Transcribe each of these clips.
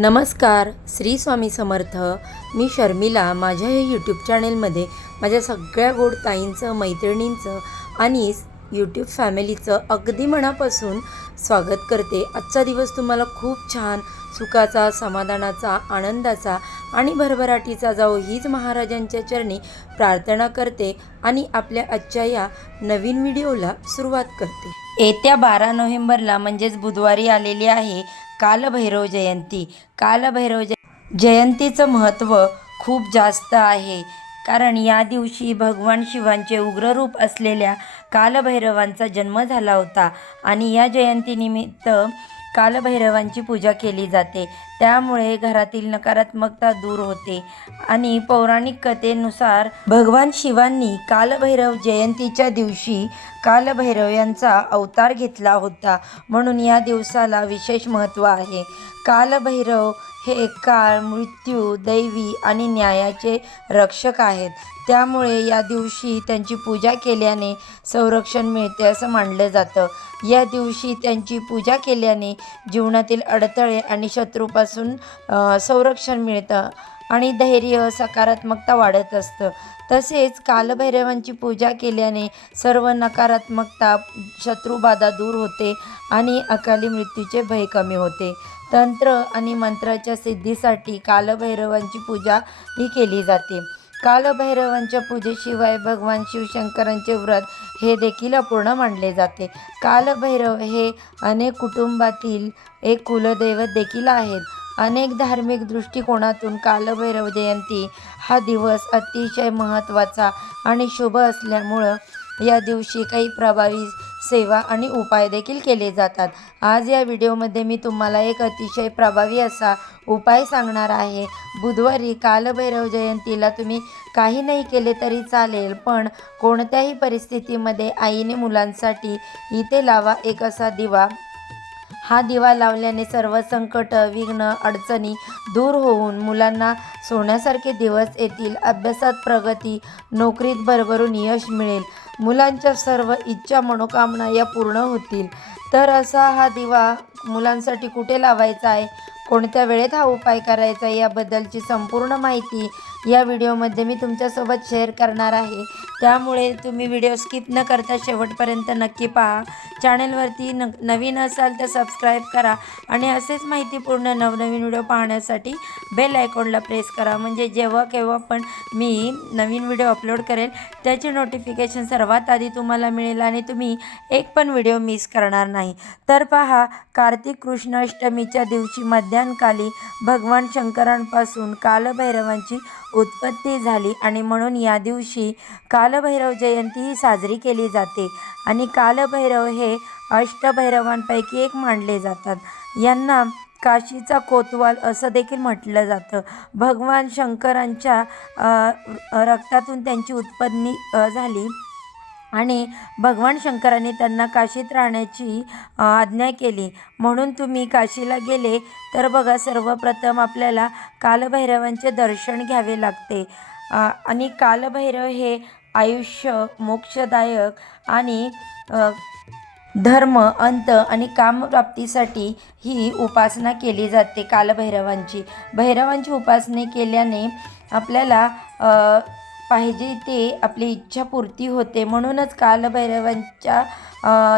नमस्कार श्री स्वामी समर्थ. मी शर्मिला माझ्या या यूट्यूब चॅनेलमध्ये माझ्या सगळ्या गोड ताईंचं मैत्रिणींचं आणि यूट्यूब फॅमिलीचं अगदी मनापासून स्वागत करते. आजचा दिवस तुम्हाला खूप छान सुखाचा समाधानाचा आनंदाचा आणि भरभराटीचा जाओ हीच महाराजांच्या चरणी प्रार्थना करते आणि आपल्या आजच्या या नवीन व्हिडिओला सुरुवात करते. येत्या बारा नोव्हेंबरला म्हणजेच बुधवारी आलेली आहे कालभैरव जयंती. कालभैरव जय जयंतीचं महत्त्व खूप जास्त आहे. कारण या दिवशी भगवान शिवांचे उग्र रूप असलेल्या कालभैरवांचा जन्म झाला होता आणि या जयंतीनिमित्त कालभैरवांची पूजा केली जाते. त्यामुळे घरातील नकारात्मकता दूर होते. आणि पौराणिक कथेनुसार भगवान शिवांनी कालभैरव जयंतीच्या दिवशी कालभैरव यांचा अवतार घेतला होता. म्हणून या दिवसाला विशेष महत्त्व आहे. कालभैरव हे काळ मृत्यू दैवी आणि न्यायाचे रक्षक आहेत. त्यामुळे या दिवशी त्यांची पूजा केल्याने संरक्षण मिळते असं मानलं जातं. या दिवशी त्यांची पूजा केल्याने जीवनातील अडथळे आणि शत्रूपासून पासून संरक्षण मिळतं आणि धैर्य सकारात्मकता वाढत असतं. तसेच कालभैरवांची पूजा केल्याने सर्व नकारात्मकता शत्रुबाधा दूर होते आणि अकाली मृत्यूचे भय कमी होते. तंत्र आणि मंत्राच्या सिद्धीसाठी कालभैरवांची पूजा ही केली जाते. कालभैरवांच्या पूजेशिवाय भगवान शिवशंकरांचे व्रत हे देखील अपूर्ण मानले जाते. कालभैरव हे अनेक कुटुंबातील एक कुलदैवत देखील आहेत. अनेक धार्मिक दृष्टिकोनातून कालभैरव जयंती हा दिवस अतिशय महत्त्वाचा आणि शुभ असल्यामुळं या दिवशी काही प्रभावी सेवा आणि उपाय देखील केले जातात. आज या व्हिडिओमध्ये मी तुम्हाला एक अतिशय प्रभावी असा उपाय सांगणार आहे. बुधवारी कालभैरव जयंतीला तुम्ही काही नाही केले तरी चालेल पण कोणत्याही परिस्थितीमध्ये आईने मुलांसाठी इथे लावा एक असा दिवा हा दिवा लावल्याने सर्व संकट विघ्न अडचणी दूर होऊन मुलांना सोन्यासारखे दिवस येतील अभ्यासात प्रगती नोकरीत भरभरून यश मिळेल मुलांच्या सर्व इच्छा मनोकामना या पूर्ण होतील. तर असा हा दिवा मुलांसाठी कुठे लावायचा आहे? कोणत्या वेळेत हा उपाय करायचा आहे? याबद्दलची संपूर्ण माहिती या व्हिडिओमध्ये मी तुमच्यासोबत शेअर करणार आहे. त्यामुळे तुम्ही व्हिडिओ स्किप न करता शेवटपर्यंत नक्की पहा. चॅनलवरती न नवीन असाल तर सबस्क्राईब करा आणि असेच माहितीपूर्ण नवनवीन व्हिडिओ पाहण्यासाठी बेल आयकॉनला प्रेस करा. म्हणजे जेव्हा केव्हा पण मी नवीन व्हिडिओ अपलोड करेल त्याचे नोटिफिकेशन सर्वात आधी तुम्हाला मिळेल आणि तुम्ही एक पण व्हिडिओ मिस करणार नाही. तर पहा कार्तिक कृष्णाष्टमीच्या दिवशी मध्यान्हकाली भगवान शंकरांपासून कालभैरवांची उत्पत्ती झाली आणि म्हणून या दिवशी कालभैरव जयंती ही साजरी केली जाते. आणि कालभैरव हे अष्टभैरवांपैकी एक मानले जातात. यांना काशीचा कोतवाल असं देखील म्हटलं जातं. भगवान शंकरांच्या रक्तातून त्यांची उत्पत्ती झाली. आणि भगवान शंकराने त्यांना काशीत राहण्याची आज्ञा केली. म्हणून तुम्ही काशीला गेले तर बघा सर्वप्रथम आपल्याला कालभैरवांचे दर्शन घ्यावे लागते. आणि कालभैरव हे आयुष्य मोक्षदायक आणि धर्म अंत आणि कामप्राप्तीसाठी ही उपासना केली जाते कालभैरवांची. भैरवांची उपासना केल्याने आपल्याला पाहिजे ते आपली इच्छापूर्ती होते. म्हणूनच कालभैरवांच्या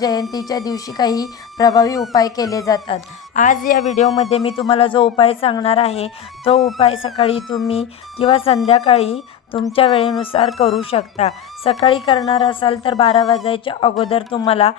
जयंतीच्या दिवशी काही प्रभावी उपाय केले जातात. आज या व्हिडिओमध्ये मी तुम्हाला जो उपाय सांगणार आहे तो उपाय सकाळी तुम्ही किंवा संध्याकाळी तुमच्या वेळेनुसार करू शकता. सकाळी करणार असाल तर बारा वाजायच्या अगोदर तुम्हाला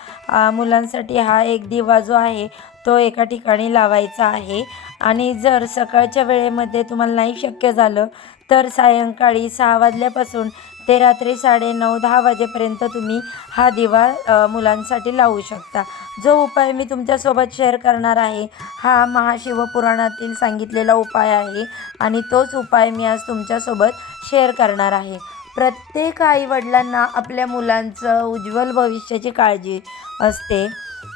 मुलांसाठी हा एक दिवा जो आहे तो एका ठिकाणी लावायचा आहे. आणि जर सकाळच्या वेळेमध्ये तुम्हाला नाही शक्य झालं तर सायंकाळी सहा वाजल्यापासून ते रात्री साडे नऊ दहा वाजेपर्यंत तुम्ही हा दिवा मुलांसाठी लावू शकता. जो उपाय मी तुमच्यासोबत शेअर करणार आहे हा महाशिवपुराणातील सांगितलेला उपाय आहे आणि तोच उपाय मी आज तुमच्यासोबत शेअर करणार आहे. प्रत्येक आईवडिलांना आपल्या मुलांचं उज्ज्वल भविष्याची काळजी असते.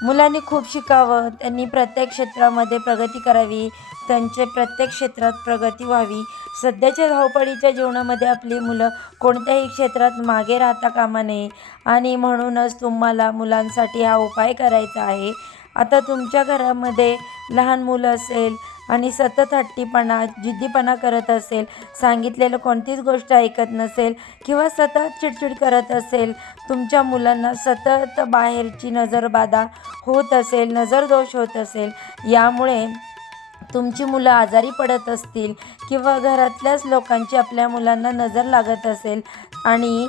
मुलांनी खूप शिकावं त्यांनी प्रत्येक क्षेत्रामध्ये प्रगती करावी त्यांचे प्रत्येक क्षेत्रात प्रगती व्हावी. सध्याच्या धावपळीच्या जीवनामध्ये आपली मुलं कोणत्याही क्षेत्रात मागे राहता कामा नये. आणि म्हणूनच तुम्हाला मुलांसाठी हा उपाय करायचा आहे. आता तुमच्या घरामध्ये लहान मुलं असेल आणि सतत हट्टीपणा जिद्दीपणा करत असेल सांगितलेलं कोणतीच गोष्ट ऐकत नसेल किंवा सतत चिडचिड करत असेल तुमच्या मुलांना सतत बाहेरची नजरबाधा होत असेल नजरदोष होत असेल यामुळे तुमची मुलं आजारी पडत असतील किंवा घरातल्याच लोकांची आपल्या मुलांना नजर लागत असेल आणि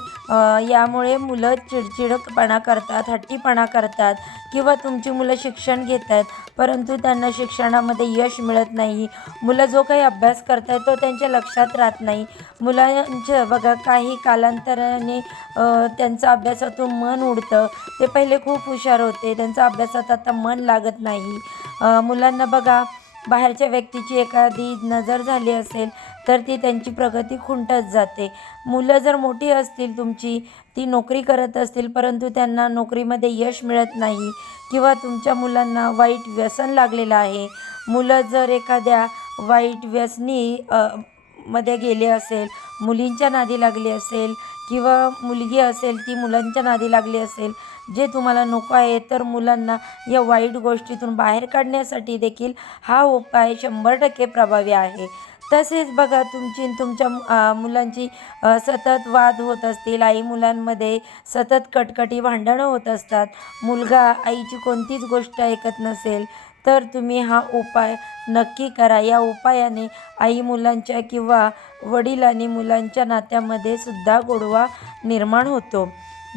यामुळे मुलं चिडचिडपणा करतात हट्टीपणा करतात किंवा तुमची मुलं शिक्षण घेत आहेत परंतु त्यांना शिक्षणामध्ये यश मिळत नाही. मुलं जो काही अभ्यास करत आहेत तो त्यांच्या लक्षात राहत नाही. मुलांचं बघा काही कालांतराने त्यांचा त्यांचं अभ्यासातून मन उडतं. ते पहिले खूप हुशार होते. त्यांचा अभ्यासात आता मन लागत नाही. मुलांना बघा बाहेरच्या व्यक्तीची एखादी नजर झाली असेल तर ती त्यांची प्रगती खुंटत जाते. मुलं जर मोठी असतील तुमची ती नोकरी करत असतील परंतु त्यांना नोकरीमध्ये यश मिळत नाही किंवा तुमच्या मुलांना वाईट व्यसन लागलेलं आहे. मुलं जर एखाद्या वाईट व्यसनी मध्ये गेले असेल मुलींच्या नादी लागली असेल किंवा मुलगी असेल ती मुलांच्या नादी लागली असेल जे तुम्हाला नको आहे तर मुलांना या वाईट गोष्टीतून बाहेर काढण्यासाठी देखील हा उपाय शंभर टक्के प्रभावी आहे. तसेच बघा तुमची तुमच्या मुलांची सतत वाद होत असतील आई मुलांमध्ये सतत कटकटी भांडणं होत असतात मुलगा आईची कोणतीच गोष्ट ऐकत नसेल तर तुम्ही हा उपाय नक्की करा. या उपायाने आई मुलांच्या किंवा वडील आणि मुलांच्या नात्यामध्ये सुद्धा गोडवा निर्माण होतो.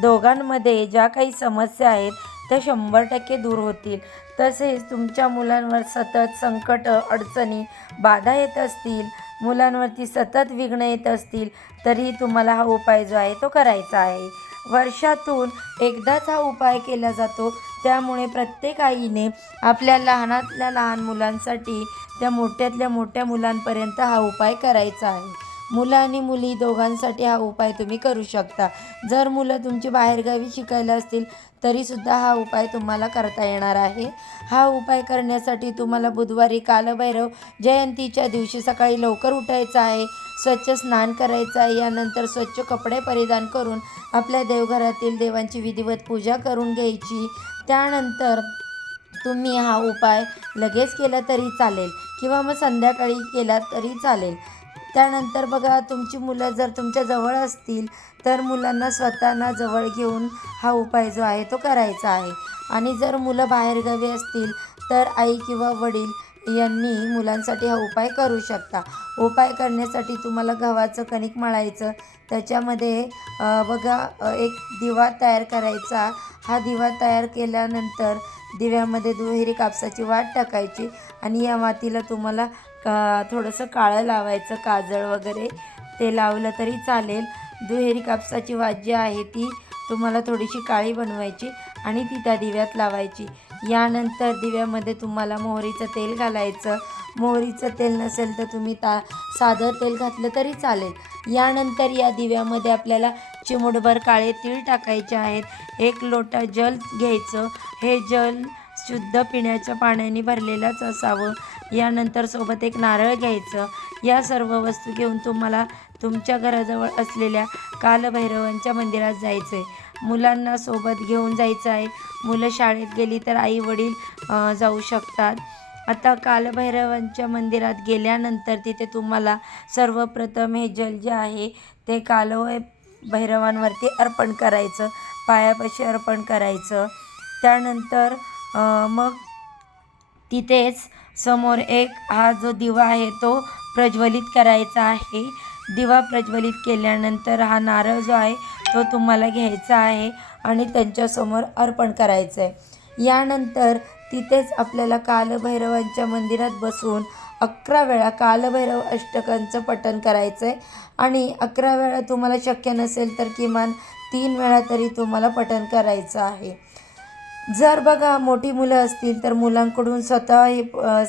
दोघांमध्ये ज्या काही समस्या आहेत त्या शंभर टक्के दूर होतील. तसेच तुमच्या मुलांवर सतत संकट अडचणी बाधा येत असतील मुलांवरती सतत विघ्न येत असतील तरीही तुम्हाला हा उपाय जो आहे तो करायचा आहे. वर्षातून एकदाच हा उपाय केला जातो. त्यामुळे प्रत्येक आईने आपल्या लहानातल्या लहान मुलांसाठी त्या मोठ्यातल्या मोठ्या मुलांपर्यंत हा उपाय करायचा आहे. मुलं आणि मुली दोघांसाठी हा उपाय तुम्ही करू शकता. जर मुलं तुमची बाहेरगावी शिकायला असतील तरीसुद्धा हा उपाय तुम्हाला करता येणार आहे. हा उपाय करण्यासाठी तुम्हाला बुधवारी कालभैरव जयंतीच्या दिवशी सकाळी लवकर उठायचं आहे. स्वच्छ स्नान करायचं आहे. यानंतर स्वच्छ कपडे परिधान करून आपल्या देवघरातील देवांची विधिवत पूजा करून घ्यायची. त्यानंतर तुम्ही हा उपाय लगेच केला तरी चालेल किंवा मग संध्याकाळी केला तरी चालेल. त्यानंतर बघा तुमची मुलं जर तुमच्या जवळ असतील तर मुलांना स्वतःना जवळ घेऊन हा उपाय जो आहे तो करायचा आहे. आणि जर मुलं बाहेरगावी असतील तर आई किंवा वडील यांनी मुलांसाठी हा उपाय करू शकता. उपाय करण्यासाठी तुम्हाला गव्हाचं कणिक मळायचं त्याच्यामध्ये बघा एक दिवा तयार करायचा. हा दिवा तयार केल्यानंतर दिव्यामध्ये दुहेरी कापसाची वाट टाकायची आणि या मातीला तुम्हाला का थोडंसं काळं लावायचं काजळ वगैरे ते लावलं तरी चालेल. दुहेरी कापसाची वात जी आहे ती तुम्हाला थोडीशी काळी बनवायची आणि ती त्या दिव्यात लावायची. यानंतर दिव्यामध्ये तुम्हाला मोहरीचं तेल घालायचं. मोहरीचं तेल नसेल तर तुम्ही ता साधं तेल घातलं तरी चालेल. यानंतर या दिव्यामध्ये आपल्याला चिमूटभर काळे तीळ टाकायचे आहेत. एक लोटा जल घ्यायचं. हे जल शुद्ध पिण्याच्या पाण्याने भरलेलंच असावं. यानंतर सोबत एक नारळ घ्यायचं. या सर्व वस्तू घेऊन तुम्हाला तुमच्या घराजवळ असलेल्या कालभैरवांच्या मंदिरात जायचं आहे मुलांना सोबत घेऊन जायचं आहे मुलं शाळेत गेली तर आई वडील जाऊ शकतात. आता कालभैरवांच्या मंदिरात गेल्यानंतर तिथे तुम्हाला सर्वप्रथम हे जल जे आहे ते कालवय भैरवांवरती अर्पण करायचं. पायापाशी अर्पण करायचं. त्यानंतर मग तिथेच समोर एक हा जो दिवा आहे तो प्रज्वलित करायचा आहे. दिवा प्रज्वलित केल्यानंतर हा नारळ जो आहे तो तुम्हाला घ्यायचा आहे आणि त्यांच्यासमोर अर्पण करायचं आहे यानंतर तिथेच आपल्याला कालभैरवांच्या मंदिरात बसून अकरा वेळा कालभैरव अष्टकांचं पठण करायचं आहे आणि अकरा वेळा तुम्हाला शक्य नसेल तर किमान तीन वेळा तरी तुम्हाला पठण करायचं आहे. जर बघा मोठी मुलं असतील तर मुलांकडून स्वतः ही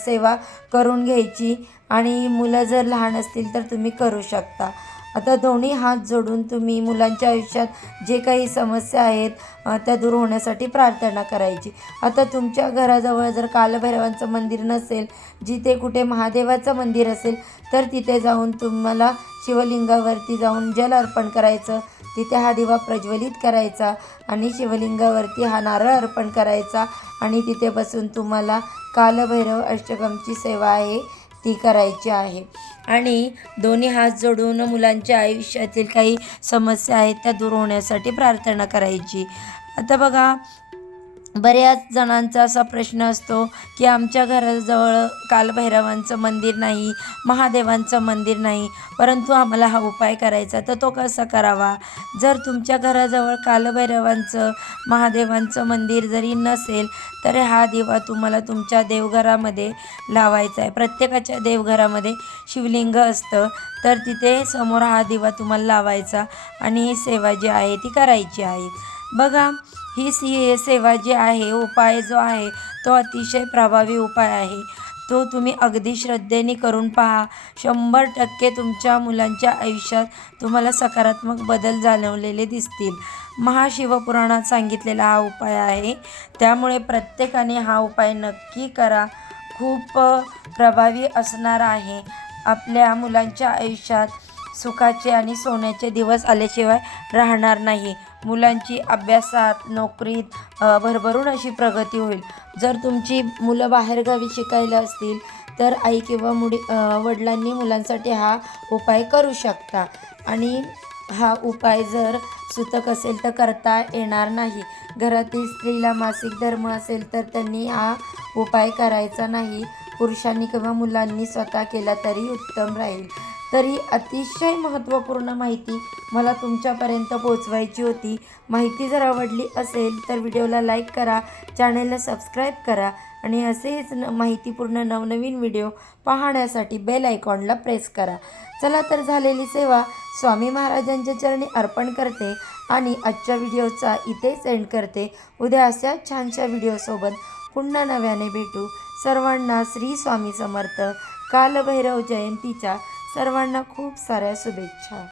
सेवा करून घ्यायची आणि मुलं जर लहान असतील तर तुम्ही करू शकता. आता दोन्ही हात जोडून तुम्ही मुलांच्या आयुष्यात जे काही समस्या आहेत त्या दूर होण्यासाठी प्रार्थना करायची. आता तुमच्या घराजवळ जर कालभैरवांचं मंदिर नसेल जिथे कुठे महादेवाचं मंदिर असेल तर तिथे जाऊन तुम्हाला शिवलिंगावरती जाऊन जल अर्पण करायचं. तिथे हा दिवा प्रज्वलित करायचा आणि शिवलिंगावरती हा नारळ अर्पण करायचा. आणि तिथे बसून तुम्हाला कालभैरव अष्टगमची सेवा आहे ती करायची आहे. आणि दोन्ही हात जोडून मुलांच्या आयुष्यातील काही समस्या आहेत त्या दूर होण्यासाठी प्रार्थना करायची. आता बघा बऱ्याच जणांचा असा प्रश्न असतो की आमच्या घराजवळ कालभैरवांचं मंदिर नाही महादेवांचं मंदिर नाही परंतु आम्हाला हा उपाय करायचा तर तो कसा करावा? जर तुमच्या घराजवळ कालभैरवांचं महादेवांचं मंदिर जरी नसेल तर हा दिवा तुम्हाला तुमच्या देवघरामध्ये लावायचा आहे. प्रत्येकाच्या देवघरामध्ये शिवलिंग असतं तर तिथे समोर हा दिवा तुम्हाला लावायचा आणि ही सेवा जी आहे ती करायची आहे. बघा ही सी सेवा जी आहे उपाय जो आहे तो अतिशय प्रभावी उपाय आहे. तो तुम्ही अगदी श्रद्धेने करून पहा. शंभर टक्के तुमच्या मुलांच्या आयुष्यात तुम्हाला सकारात्मक बदल जाणवलेले दिसतील. महाशिवपुराणात सांगितलेला हा उपाय आहे. त्यामुळे प्रत्येकाने हा उपाय नक्की करा. खूप प्रभावी असणार आहे. आपल्या मुलांच्या आयुष्यात सुखाचे आणि सोन्याचे दिवस आल्याशिवाय राहणार नाही. मुलांची अभ्यासात नोकरीत भरभरून अशी प्रगती होईल. जर तुमची मुलं बाहेरगावी शिकायला असतील तर आई किंवा मुडी वडिलांनी मुलांसाठी हा उपाय करू शकता. आणि हा उपाय जर सुतक असेल तर करता येणार नाही. घरातील स्त्रीला मासिक धर्म असेल तर त्यांनी हा उपाय करायचा नाही. पुरुषांनी किंवा मुलांनी स्वतः केला तरी उत्तम राहील. तरी अतिशय महत्त्वपूर्ण माहिती मला तुमच्यापर्यंत पोचवायची होती. माहिती जर आवडली असेल तर व्हिडिओला लाईक करा चॅनलला सबस्क्राईब करा आणि असेच न माहितीपूर्ण नवनवीन व्हिडिओ पाहण्यासाठी बेल आयकॉनला प्रेस करा. चला तर झालेली सेवा स्वामी महाराजांच्या चरणी अर्पण करते आणि आजच्या व्हिडिओचा इथेच एंड करते. उद्या अशा छानशा व्हिडिओसोबत पुन्हा नव्याने भेटू. सर्वांना श्री स्वामी समर्थ. कालभैरव जयंतीच्या सर्वांना खूप साऱ्या शुभेच्छा.